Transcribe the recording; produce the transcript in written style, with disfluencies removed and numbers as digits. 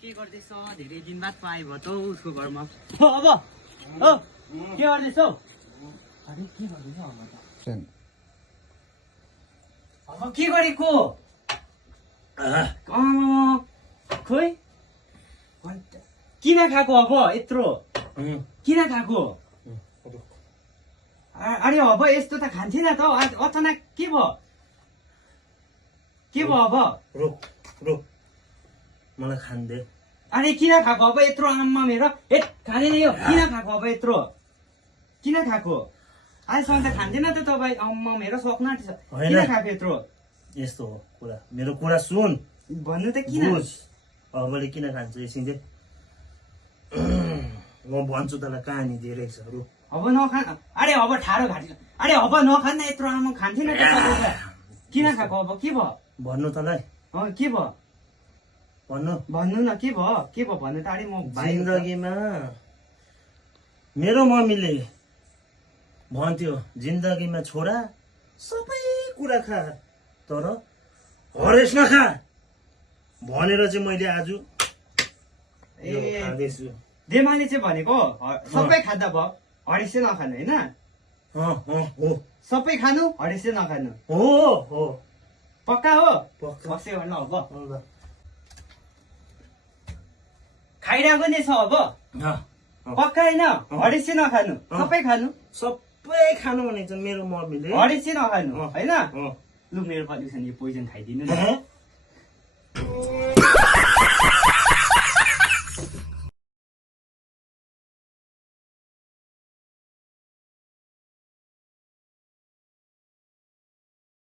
के गर्दैछ धेरै दिन बाद पाए भयो त उसको घरमा अब के गर्दैछौ अरे के गर्दैछ अब त अब के गरेको खोइ किन खाएको अब यत्रो किन खाएको अरे अब यस्तो त खान्थिन त अचानक के भयो अब रोक रोक मलाई खान्दे अरे किन खाएको अब यत्रो आम्मा मेरो ए खाँदैन यो किन खाएको अब यत्रो किन खाएको अहिलेसम्म त खाँदैन त तपाईँ अम्मा मेरो सक्नु आँटिछ किन खाएको यत्रो यस्तो हो कुरा मेरो कुरा सुन भन्नु त किन अबले किन खान्छ एकछिन चाहिँ म भन्छु तँलाई कहानी धेरै छ रु अब नखान अरे अब ठाडो घाँटी अरे अब नखान यत्रो आमा खान्थिन त तपाईँ किन खाएको अब के भयो भन्नु तँलाई के भयो भन्नु न के भयो भन्नु त अरे म जिन्दगीमा मेरो मम्मीले भन्थ्यो जिन्दगीमा छोरा सबै कुरा खा तर हरेस नखा भनेर चाहिँ मैले आज खाँदैछु देमाले चाहिँ भनेको सबै खाँदा भयो हरेसै नखानु होइन हो सबै खानु हरेसै नखानु हो पक्का हो पक्का बस्यो भन्नु अब खाइरहेको नै छ अब पक्का होइन हरेसै नखानु सबै खानु सबै खानु भनेको छ मेरो मम्मीले हरेसै नखानु होइन लु मेरो पल्युसन यो पोइजन खाइदिनु न